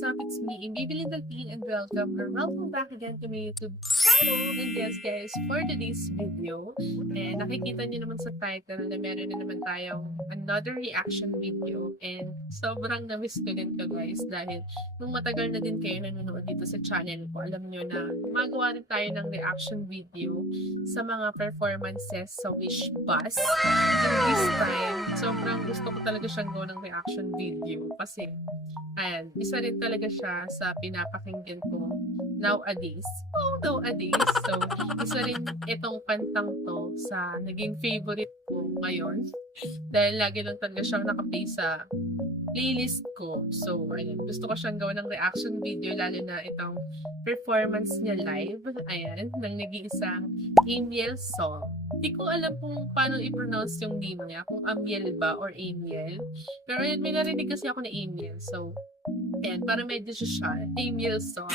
what's up? It's me, Baby Little Teen, and welcome back again to my YouTube channel. And yes guys, for today's video, nakikita niyo naman sa title na meron na naman tayong another reaction video. And sobrang na-miss ko din to guys dahil nung matagal na din kayo nanonood dito sa channel ko, alam niyo na gumagawa rin tayo ng reaction video sa mga performances sa Wish Bus. And this time, sobrang gusto ko talaga siyang gawa ng reaction video kasi ayan, isa rin talaga siya sa pinapakinggan ko nowadays. So, isa rin itong kantang to sa naging favorite ko ngayon. Dahil lagi lang talaga siyang nakaplay sa playlist ko. So, ayan, gusto ko siyang gawa ng reaction video, lalo na itong performance niya live. Ayan, ng nag-iisang Amiel song. Hindi ko alam kung paano i-pronounce yung name niya, kung Amiel ba or Amiel. Pero ayan, may narinig kasi ako na Amiel. So, ayan, para medyo siya Amiel song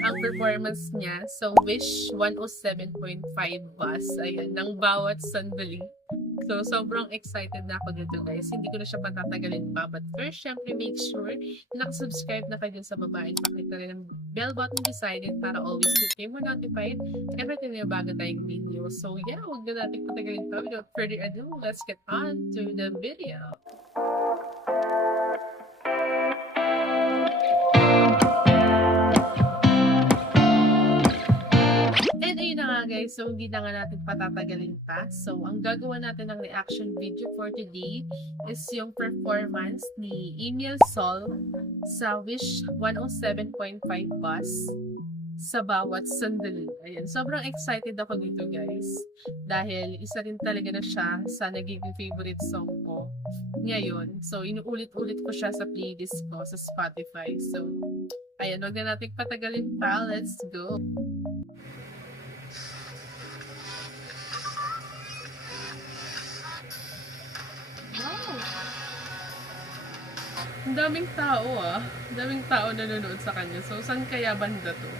ang performance niya sa Wish 107.5 bus. Ayan, ng bawat sandali. So, sobrang excited na ako dito guys. Hindi ko na siya patatagalin pa. But first, syempre, make sure na nakasubscribe na kayo sa baba and paklik na rin ang bell button beside it para always kayo mo notified every time na bago tayong video. So, yeah, huwag na natin patagalin pa. Without further ado, let's get on to the video. Guys, so hindi na nga natin patatagalin pa. So, ang gagawa natin ng reaction video for today is yung performance ni Amiel Sol sa Wish 107.5 bus sa bawat sandali. Ayan, sobrang excited ako dito guys. Dahil isa rin talaga na siya sa nagiging favorite song ko ngayon. So, inuulit-ulit ko siya sa playlist ko sa Spotify. So, ayan, wag na natin patagalin pa. Let's go! Ang daming tao Ang daming tao nanonood sa kanya. So, saan kaya banda to?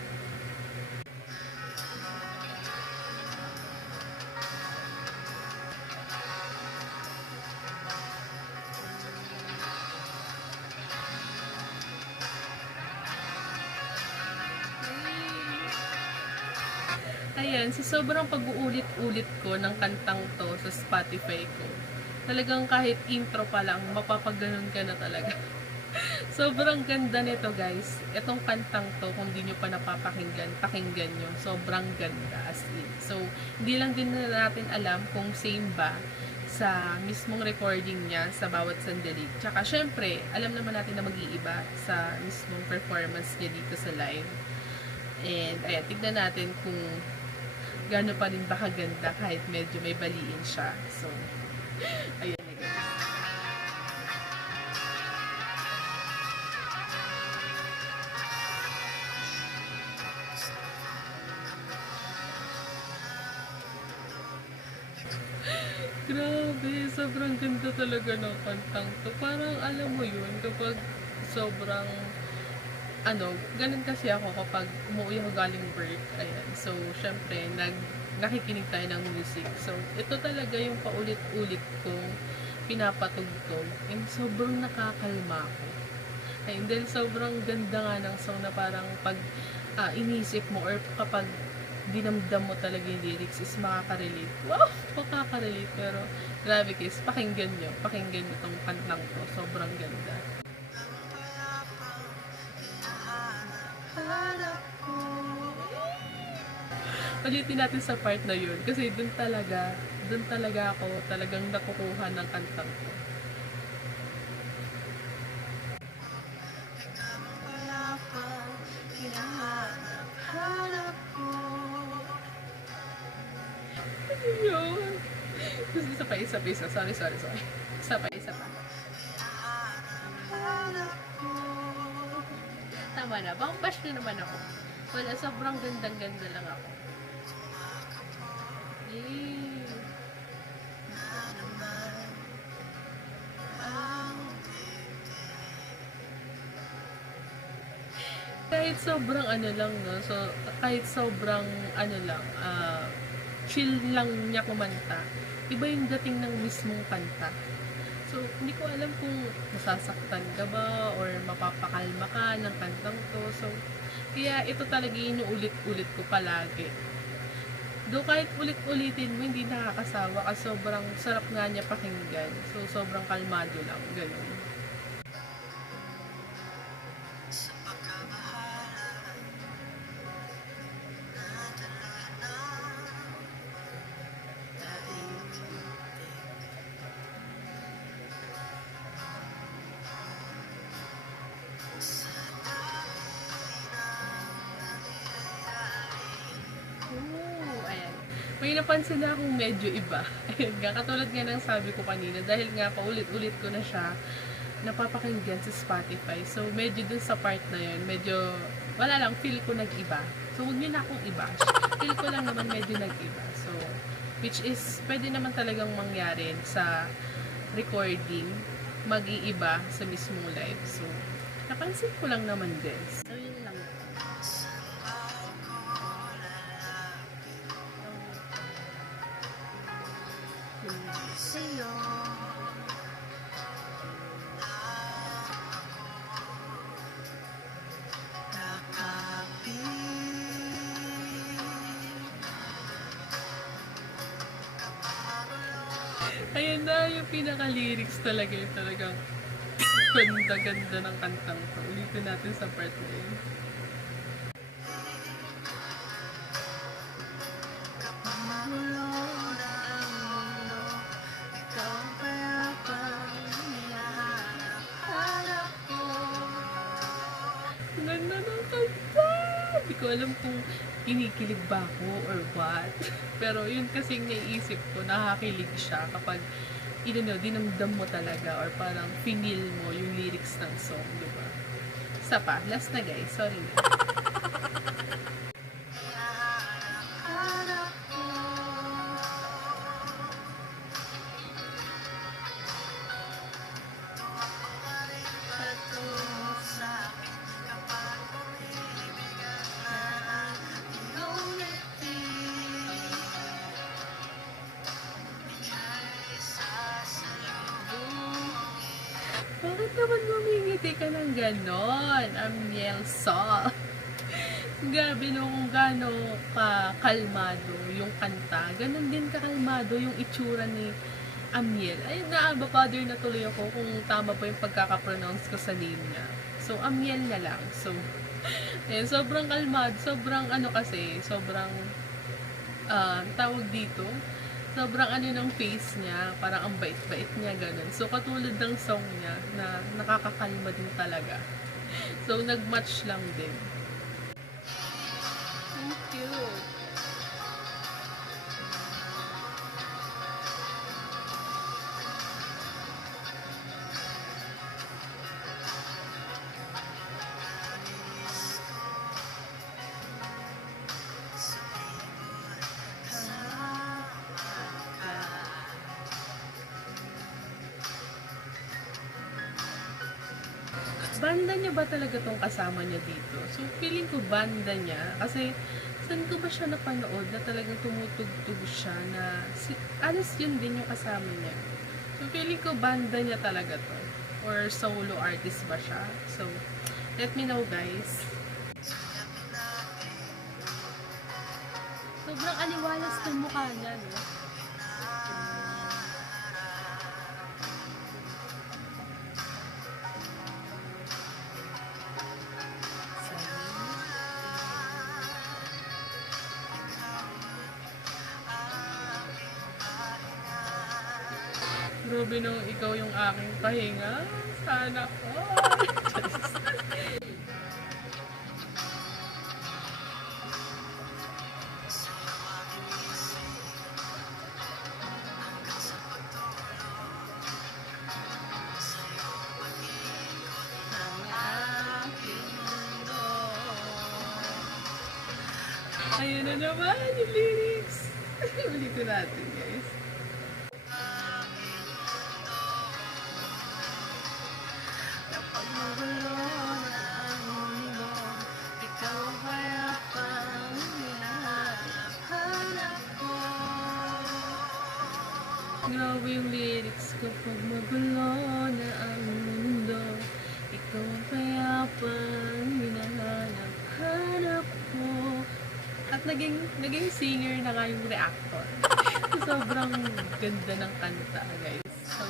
Ayan, sa sobrang pag-uulit-ulit ko ng kantang to sa Spotify ko, talagang kahit intro pa lang, mapapaganon ka na talaga. Sobrang ganda nito guys. Itong kantang to, kung di nyo pa napapakinggan, pakinggan nyo. Sobrang ganda as in. So, hindi lang din natin alam kung same ba sa mismong recording niya sa bawat sandali. Tsaka syempre, alam naman natin na mag-iiba sa mismong performance niya dito sa live. And ayan, tignan natin kung gaano pa rin ba kaganda kahit medyo may baliin siya. So, ayan na guys. Grabe, sobrang ganda talaga ng kantang to. Parang alam mo yun, kapag sobrang ganun kasi ako kapag umuwi ako galing work. Ayan. So, syempre, nakikinig tayo ng music. So, ito talaga yung paulit-ulit kong pinapatugtog. And sobrang nakakalma ko. Ayun, dahil sobrang ganda nga ng song na parang pag inisip mo or kapag dinamdam mo talaga yung lyrics is makaka-relate. Wow! Makaka-relate. Pero, grabe guys, pakinggan nyo tong kantang to. Sobrang ganda. Ulitin natin sa part na yun kasi dun talaga ako talagang nakukuha ng kantang ko. Ano yun? Isa pa. Sorry. Isa pa. Tama na. Bang-bash na naman ako. Wala, sobrang gandang-ganda lang ako. Kahit sobrang chill lang niya kumanta, iba yung dating ng mismong kanta. So, hindi ko alam kung masasaktan ka ba or mapapakalma ka ng kantang to. So, kaya ito talaga inuulit-ulit ko palagi. Do kahit ulit-ulitin mo, hindi nakakasawa kasi sobrang sarap nga niya pakinggan. So, sobrang kalmado lang. Ganun. Ayan. May napansin na akong medyo iba. Ayan nga, katulad nga ng sabi ko kanina, dahil nga paulit-ulit ko na siya napapakinggan sa Spotify. So, medyo dun sa part na yun, medyo, wala lang, feel ko nag-iba. So, huwag nyo na akong iba. Feel ko lang naman medyo nag-iba. So, which is, pwede naman talagang mangyari sa recording, mag-iiba sa mismong live. So, napansin ko lang naman din. So, yun lang. Sa'yo. Ayan na, yung pinaka-lyrics talaga yung talagang ganda-ganda ng kantang to. Ulitin natin sa part na yun. Ganda ng kanta! Hindi ko alam kung kinikilig ba ako or what. Pero yun kasing naiisip ko, nakakilig siya kapag dinamdam mo talaga or parang finil mo yung lyrics ng song, di ba? Isa pa, last na guys, sorry na. Bakit naman ngumingiti ka ng ganon, Amiel Sol? Grabe no, kung gano kalmado yung kanta, ganon din kakalmado yung itsura ni Amiel. Ay, na-bother na tuloy ako kung tama pa yung pagkakapronounce ko sa name niya. So, Amiel na lang. So, eh, sobrang kalmado, sobrang ano kasi, sobrang tawag dito, sobrang ano ng face niya, parang ang bait-bait niya, ganun. So, katulad ng song niya, na nakakakalma din talaga. So, nag-match lang din. Thank you. Banda niya ba talaga tong kasama niya dito? So, feeling ko banda niya. Kasi, saan ko ba siya napanood na talagang tumutugtog siya na, alas yun din yung kasama niya. So, feeling ko banda niya talaga to. Or solo artist ba siya? So, let me know guys. Sobrang aliwalas ng mukha niya, no? Grabe nung ikaw yung aking pahinga. Sana ko. Ayun na naman yung lyrics. Ulitin natin guys. Grabe yung lyrics kapag magulo na ang mundo. Ikaw ang naging singer na nga yung reactor. Sobrang ganda ng kanta, guys. So,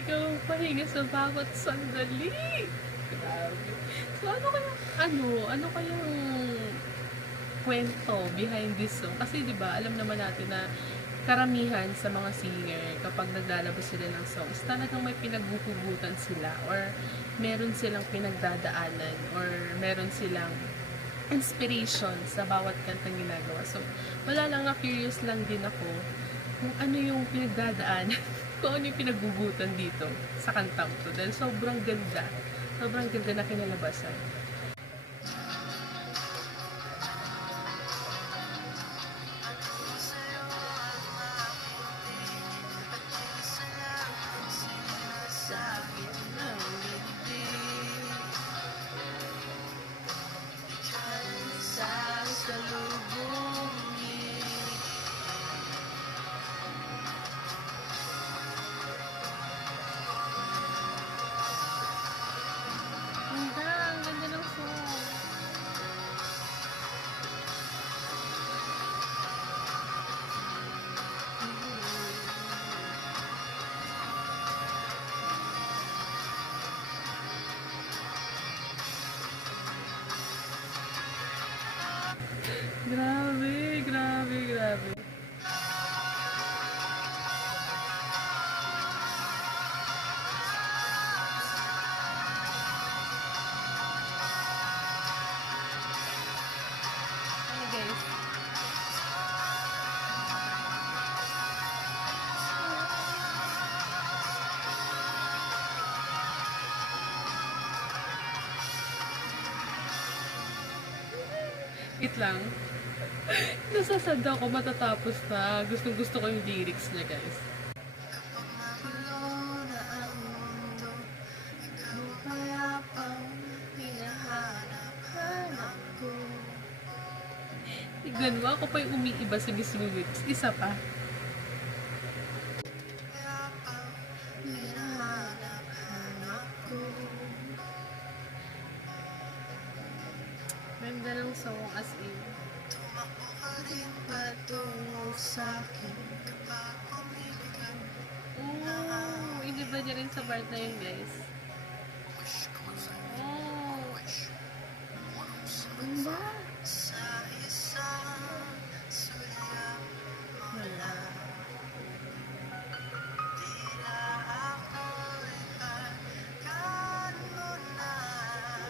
ikaw ang pahinga sa bawat sandali. Grabe. So, ano kayang kwento behind this song? Kasi 'di ba, alam naman natin na karamihan sa mga singer kapag naglalabas sila ng songs, talagang may pinaghuhugutan sila or meron silang pinagdadaanan or meron silang inspiration sa bawat kantang ginagawa. So, wala lang, na curious lang din ako kung ano yung pinagdadaanan, kung ano yung pinaghugutan dito sa kantang to. Dahil sobrang ganda na kinalabasan. Ang ganda ng song. Grabe. Hey guys. Wait lang. Nasasad ako matatapos na. Gustong gusto ko yung lyrics niya, guys. Tignan mo, ako pa yung umiiba sa mismo lyrics. Isa pa. Ganda ng song as in. Patungo sa'kin. Oh, iniba niya rin sa part na yun, guys. Oh. Ganda. Wala.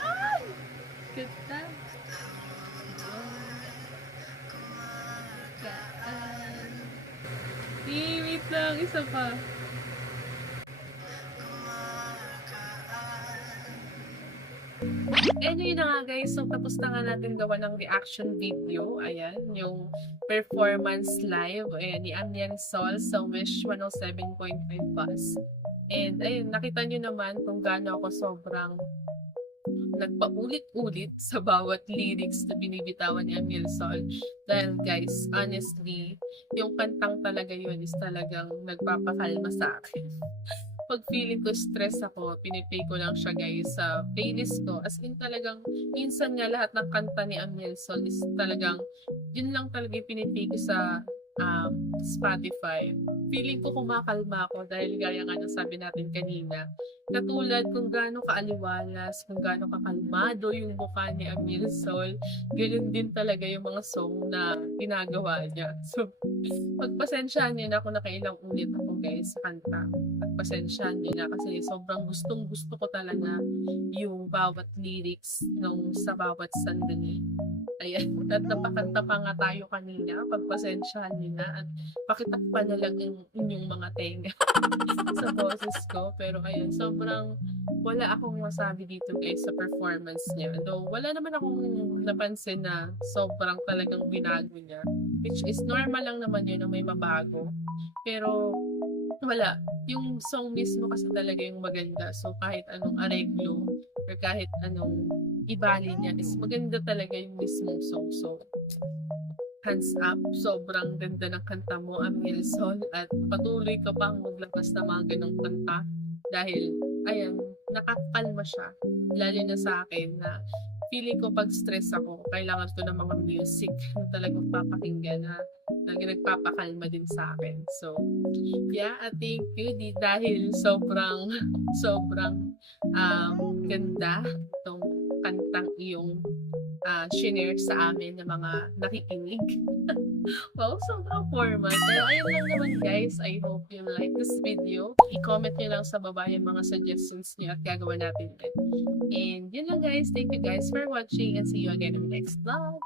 Ay! Ganda. Wait lang, isa pa. And yun na nga guys, so tapos na nga natin gawa ng reaction video. Ayan, yung performance live ni Amiel Sol sa Wish 107.5 Bus. And ayun, nakita nyo naman kung gaano ako sobrang nagpaulit-ulit sa bawat lyrics na binibitawan ni Amiel Sol. Dahil guys, honestly, yung kantang talaga yun is talagang nagpapakalma sa akin. Pag feeling ko stress ako, pinipay ko lang siya guys sa playlist ko. As in talagang, minsan nga lahat ng kanta ni Amiel Sol is talagang, yun lang talaga yung pinipay ko sa Spotify. Feeling ko kumakalma ako dahil gaya nga ng sabi natin kanina, katulad kung gaano kaaliwalas, kung gaano kakalmado yung mukha ni Amiel Sol, ganun din talaga yung mga song na ginagawa niya. So, pagpasensyahan niyo na kung nakailang ulit ako guys sa kanta. Pagpasensyahan niyo na kasi sobrang gustong gusto ko talaga yung bawat lyrics nung sa bawat sandali. Ayan, at napakanta pa nga tayo kanina, pagpasensyahan niyo na at pakitakpan na lang yung inyong mga tenga sa boses ko. Pero ayun, sobrang wala akong masabi dito guys sa performance niya. Though wala naman akong napansin na sobrang talagang binago niya. which is normal lang naman yun na may mabago. Pero, wala. Yung song mismo kasi talaga yung maganda. So, kahit anong areglo or kahit anong ibali niya is maganda talaga yung mismong song. So, hands up. Sobrang ganda ng kanta mo, Amilson. At patuloy ka pang maglabas ng mga ganong kanta. Dahil, ayan, nakakalma siya. Lalo na sa akin na feeling ko pag stress ako, kailangan ko ng mga music na talagang papakinggan na talagang nagpapakalma din sa akin. So, yeah, thank you. Dahil sobrang, sobrang ganda itong kantang iyong shinare sa amin ng mga nakikinig. Wow, sobrang formal. Pero ayun lang naman guys. I hope you like this video. I-comment nyo lang sa baba yung mga suggestions nyo at gagawa natin din. And yun lang guys. Thank you guys for watching and see you again in the next vlog.